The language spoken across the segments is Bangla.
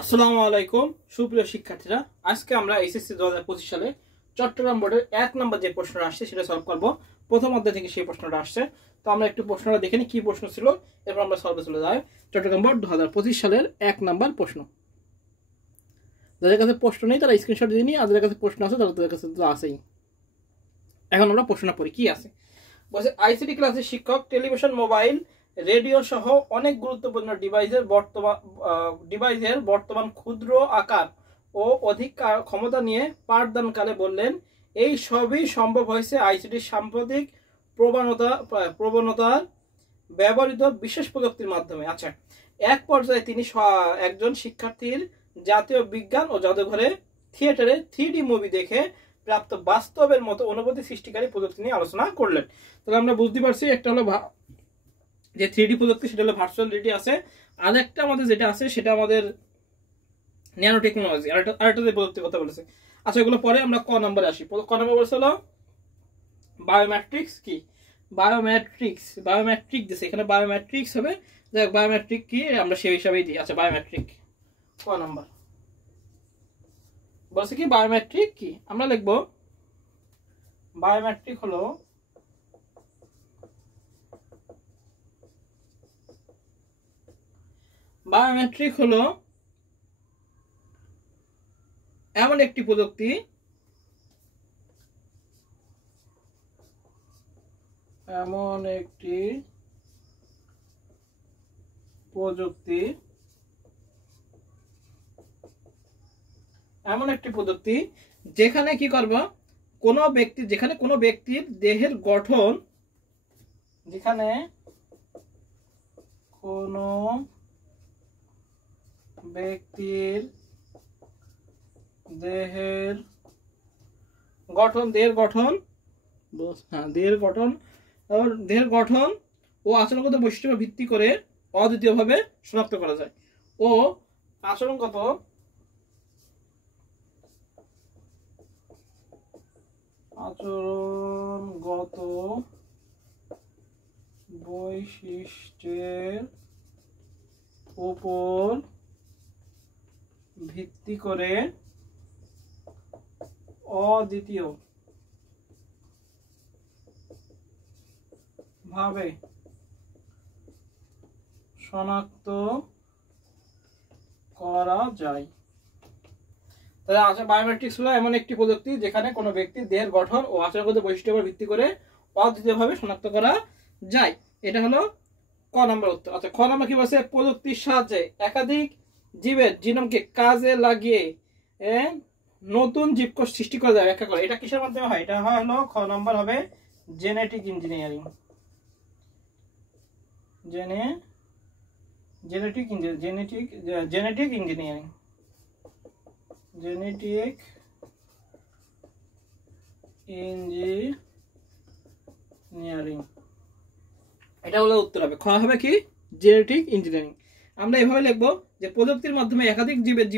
আসসালামু আলাইকুম সুপ্রিয় শিক্ষার্থীরা, আজকে আমরা এসএসসি 2025 সালে চট্টগ্রাম বোর্ডের 1 নম্বর যে প্রশ্নটা আসছে সেটা সলভ করব। প্রথম অধ্যায় থেকে সেই প্রশ্নটা আসছে, তো আমরা একটু প্রশ্নটা দেখে নিই কি প্রশ্ন ছিল, এরপর আমরা সলভে চলে যাই। চট্টগ্রাম বোর্ড 2025 সালের 1 নম্বর প্রশ্ন। যাদের কাছে প্রশ্ন নেই তারা স্ক্রিনশট দিয়ে নিই, আর যাদের কাছে প্রশ্ন আছে তাদের কাছে তো আছেই। এখন আমরা প্রশ্নটা পড়ি কি আছে। বলছে আইসিটি ক্লাসের শিক্ষক টেলিভিশন, মোবাইল, রেডিও সহ অনেক গুরুত্বপূর্ণ ডিভাইসের বর্তমান ক্ষুদ্র আকার ও অধিক ক্ষমতা নিয়ে পাঠদানকালে বললেন, এই সবই সম্ভব হয়েছে আইসিটির সাম্প্রতিক প্রবণতার ব্যবহৃত বিশেষ প্রযুক্তির মাধ্যমে। আচ্ছা, এক পর্যায়ে তিনি একজন শিক্ষার্থীর জাতীয় বিজ্ঞান ও জাদুঘরে থিয়েটারে 3D মুভি দেখে প্রাপ্ত বাস্তবের মতো অনুভূতি সৃষ্টিকারী প্রযুক্তি নিয়ে আলোচনা করলেন। তাহলে আমরা বুঝতে পারছি একটা হলো যে 3D প্রযুক্তি, সেটা হলো ভার্চুয়াল রিয়েলিটি আছে, আর একটা আমাদের যেটা আছে সেটা আমাদের ন্যানো টেকনোলজি, আরেকটা যে প্রযুক্তির কথা বলেছে। আচ্ছা, এগুলো পরে আমরা ক নম্বরে আসি। ক নম্বর বলছে হলো বায়োমেট্রিক্স। কি বায়োমেট্রিক দিছে, এখানে বায়োমেট্রিক্স হবে, দেখ বায়োমেট্রিক কি আমরা সেই হিসাবেই দিই। আচ্ছা, বায়োমেট্রিক ক নম্বর বলছে কি বায়োমেট্রিক কি, আমরা লিখবো বায়োমেট্রিক হলো এমন একটি প্রযুক্তি যেখানে কি করব, যেখানে কোনো ব্যক্তির দেহের গঠন দেহের গঠন ও আচরণগত বৈশিষ্ট্যের ভিত্তি করে অদ্বিতীয়ভাবে শনাক্ত করা যায় ও আচরণগত বৈশিষ্ট্যের উপর ভিত্তি করে অদ্বিতীয় ভাবে শনাক্ত করা যায়। তাহলে আচ্ছা, বায়োমেট্রিক্স হলো এমন একটি প্রযুক্তি যেখানে কোনো ব্যক্তির দেহের গঠন ও আচরণগত বৈশিষ্ট্যের উপর ভিত্তি করে অদ্বিতীয়ভাবে শনাক্ত করা যায়। এটা হলো ক নম্বর উত্তর। আচ্ছা, খ নম্বর কি বলছে, প্রযুক্তির সাহায্যে একাধিক জীবের জিনোমকে কাজে লাগিয়ে নতুন জীবকোষ সৃষ্টি করা যায়, ব্যাখ্যা করে। এটা কিসের মাধ্যমে হয়? এটা হলো খ নম্বর হবে জেনেটিক ইঞ্জিনিয়ারিং। এটা হলো উত্তর হবে, খ হবে কি জেনেটিক ইঞ্জিনিয়ারিং। আমরা এভাবে লিখবো যে প্রযুক্তির মাধ্যমে একাধিক জীবের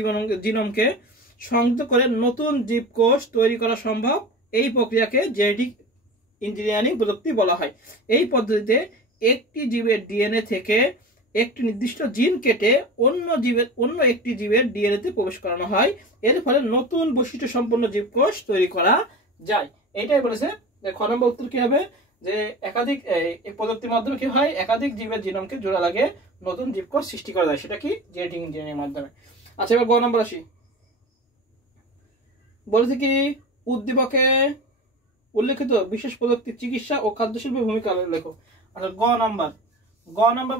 জিনোমকে সংযুক্ত করে নতুন জীবকোষ তৈরি করা সম্ভব। এই প্রক্রিয়াকে জেনেটিক ইঞ্জিনিয়ারিং প্রযুক্তি বলা হয়। এই পদ্ধতিতে একটি জীবের ডিএনএ থেকে একটি নির্দিষ্ট জিন কেটে অন্য একটি জীবের ডিএনএ তে প্রবেশ করানো হয়। এর ফলে নতুন বৈশিষ্ট্য সম্পন্ন জীবকোষ তৈরি করা যায়। এইটাই বলেছে যে খ নম্বর উত্তর কি হবে, যে একাধিক এই প্রযুক্তির মাধ্যমে কি হয়, একাধিক জীবের জিনোমকে জোড়া লাগে নতুন জীবকোষ সৃষ্টি করা যায়, সেটা কি জেনেটিক ইঞ্জিনিয়ারিং মাধ্যমে। আচ্ছা, এবার গ নম্বর আসি। বলেছে কি উদ্দীপকে উল্লেখিত বিশেষ প্রযুক্তি চিকিৎসা ও খাদ্য শিল্পের ভূমিকা লেখো। আচ্ছা, গ নাম্বার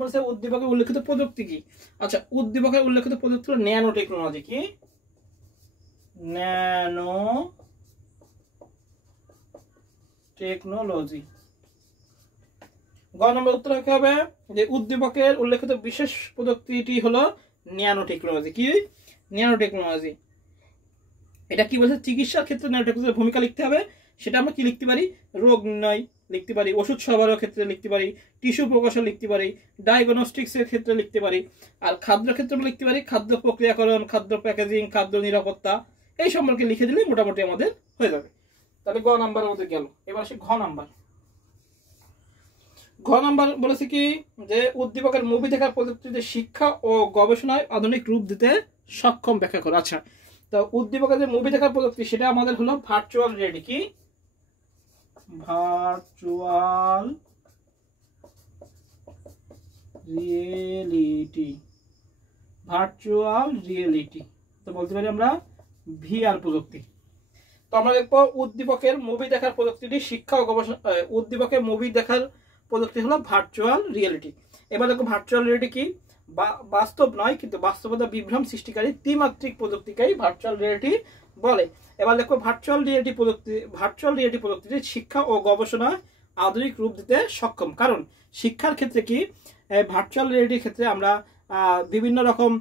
বলছে উদ্দীপকে উল্লেখিত প্রযুক্তি কি। আচ্ছা, উদ্দীপকে উল্লেখিত প্রযুক্তি হলো ন্যানো টেকনোলজি। কি ন্যানো টেকনোলজি। গ নম্বর উত্তর হবে যে উদ্দীপকের উল্লেখিত বিশেষ প্রযুক্তিটি হলো ন্যানো টেকনোলজি। কি ন্যানো টেকনোলজি, এটা কি বলছে, চিকিৎসার ক্ষেত্রে ন্যানো টেকনোলজির ভূমিকা লিখতে হবে। সেটা আমরা কি লিখতে পারি, রোগ নির্ণয় লিখতে পারি, ওষুধ সরবরাহের ক্ষেত্রে লিখতে পারি, টিস্যু প্রকাশন লিখতে পারি, ডায়াগনস্টিক্স এর ক্ষেত্রে লিখতে পারি, আর খাদ্য ক্ষেত্রে লিখতে পারি খাদ্য প্রক্রিয়াকরণ, খাদ্য প্যাকেজিং, খাদ্য নিরাপত্তা, এই সম্পর্কে লিখে দিলে মোটামুটি আমাদের হয়ে যাবে। তাহলে গ নাম্বার আমাদের গেল। এবার আসি ঘ নাম্বার বলেছে কি যে উদ্দীপকের মুভি দেখার প্রযুক্তিতে শিক্ষা ও গবেষণায় আধুনিক রূপ দিতে সক্ষম ব্যাখ্যা করো। আচ্ছা, তো উদ্দীপকের যে মুভি দেখার প্রযুক্তি সেটা আমাদের হলো ভার্চুয়াল রিয়েলিটি। কি ভার্চুয়াল রিয়েলিটি, ভার্চুয়াল রিয়েলিটি তো বলতে পারি আমরা ভিআর প্রযুক্তি। তো আমরা দেখবো উদ্দীপকের মুভি দেখার প্রযুক্তিটি শিক্ষা ও গবেষণা, উদ্দীপকের মুভি দেখার প্রযুক্তি হলো ভার্চুয়াল রিয়েলিটি। এবার দেখো ভার্চুয়াল রিয়েলিটি কি, বাস্তব নয় কিন্তু বাস্তবতা বিভ্রম সৃষ্টিকারী ত্রিমাত্রিক প্রযুক্তিকেই ভার্চুয়াল রিয়েলিটি বলে। এবার দেখো ভার্চুয়াল রিয়েলিটি প্রযুক্তিটি শিক্ষা ও গবেষণায় আধুনিক রূপ দিতে সক্ষম। কারণ শিক্ষার ক্ষেত্রে কি, ভার্চুয়াল রিয়েলিটির ক্ষেত্রে আমরা বিভিন্ন রকম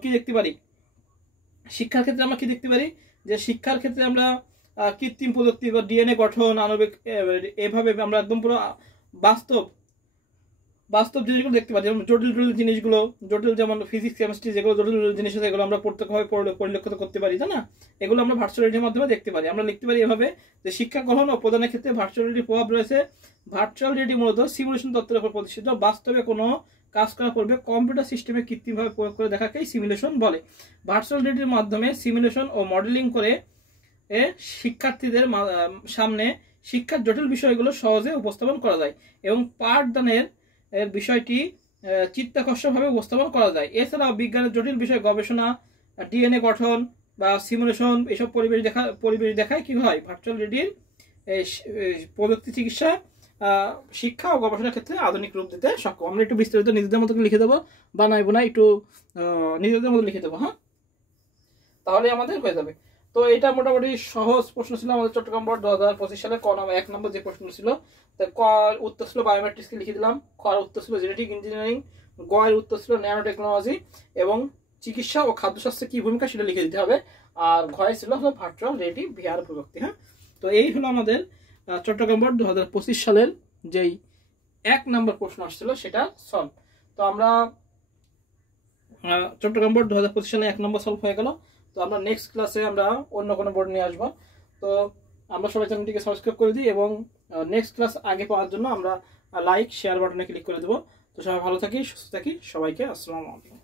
কি দেখতে পারি, শিক্ষার ক্ষেত্রে আমরা কি দেখতে পারি, যে শিক্ষার ক্ষেত্রে আমরা কৃত্রিম প্রযুক্তি বা ডিএনএ গঠন, আণবিক, এভাবে আমরা একদম পুরো বাস্তব জিনিসগুলো দেখতে পাই। যেমন জটিল জিনিসগুলো, জটিল যেমন ফিজিক্স কেমিস্ট্রি যেগুলো জটিল জিনিস আছে এগুলো আমরা প্রত্যক্ষভাবে পরিলক্ষিত করতে পারি, তাই না? এগুলো আমরা ভার্চুয়াল রিয়েলিটির মাধ্যমে দেখতে পারি। আমরা লিখতে পারি এভাবে যে শিক্ষা গ্রহণ ও প্রদানের ক্ষেত্রে ভার্চুয়াল রিয়েলিটির প্রভাব রয়েছে। ভার্চুয়াল রিয়েলিটি মূলত সিমুলেশন তত্ত্বের উপর প্রতিষ্ঠিত। বাস্তবে কোনো কাজ করার পূর্বে কম্পিউটার সিস্টেমে কৃত্রিমভাবে প্রয়োগ করে দেখাকেই সিমুলেশন বলে। ভার্চুয়াল রিয়েলিটির মাধ্যমে সিমুলেশন ও মডেলিং করে শিক্ষার্থীদের সামনে শিক্ষার জটিল বিষয়গুলো সহজে উপস্থাপন করা যায় এবং পাঠদানের বিষয়টি চিত্তাকর্ষকভাবে উপস্থাপন করা যায়। এছাড়াও বিজ্ঞানের জটিল বিষয় গবেষণা, ডিএনএ গঠন বা সিমুলেশন এসব পরিবেশ দেখায় কি হয়, ভার্চুয়াল রিয়েলিটির প্রযুক্তি চিকিৎসা, শিক্ষা ও গবেষণার ক্ষেত্রে আধুনিক রূপ দিতে সক্ষম। আমরা একটু বিস্তারিত নিজেদের মতো লিখে দেবো, বানাইবো না, একটু নিজেদের মতো লিখে দেবো, হ্যাঁ, তাহলে আমাদের হয়ে যাবে। তো এটা মোটামুটি সহজ প্রশ্ন ছিল আমাদের চট্টগ্রাম বোর্ড 2025 সালে। ক নাম্বার 1 নম্বর যে প্রশ্ন ছিল, ক উত্তর ছিল বায়োমেট্রিক্সকে লিখে দিলাম, খ উত্তর ছিল জেনেটিক ইঞ্জিনিয়ারিং, গ এর উত্তর ছিল ন্যানো টেকনোলজি এবং চিকিৎসা ও খাদ্যশাস্ত্রে কি ভূমিকা সেটা লিখে দিতে হবে, আর ঘ ছিল ভার্চুয়াল রিয়েলিটি ভিআর প্রযুক্তি। হ্যাঁ, তো এই হলো আমাদের চট্টগ্রাম বোর্ড 2025 সালের যেই 1 নম্বর প্রশ্ন আসছিল সেটা সলভ। তো আমরা চট্টগ্রাম বোর্ড 2025 সালে 1 নম্বর সলভ হয়ে গেল। তো আমরা নেক্সট ক্লাসে আমরা অন্য কোনো বোর্ড নিয়ে আসবো। তো আমরা সবাই চ্যানেলটিকে সাবস্ক্রাইব করে দিই এবং নেক্সট ক্লাস আগে পাওয়ার জন্য আমরা লাইক শেয়ার বাটনে ক্লিক করে দেবো। তো সবাই ভালো থাকি, সুস্থ থাকি, সবাইকে আসসালামু আলাইকুম।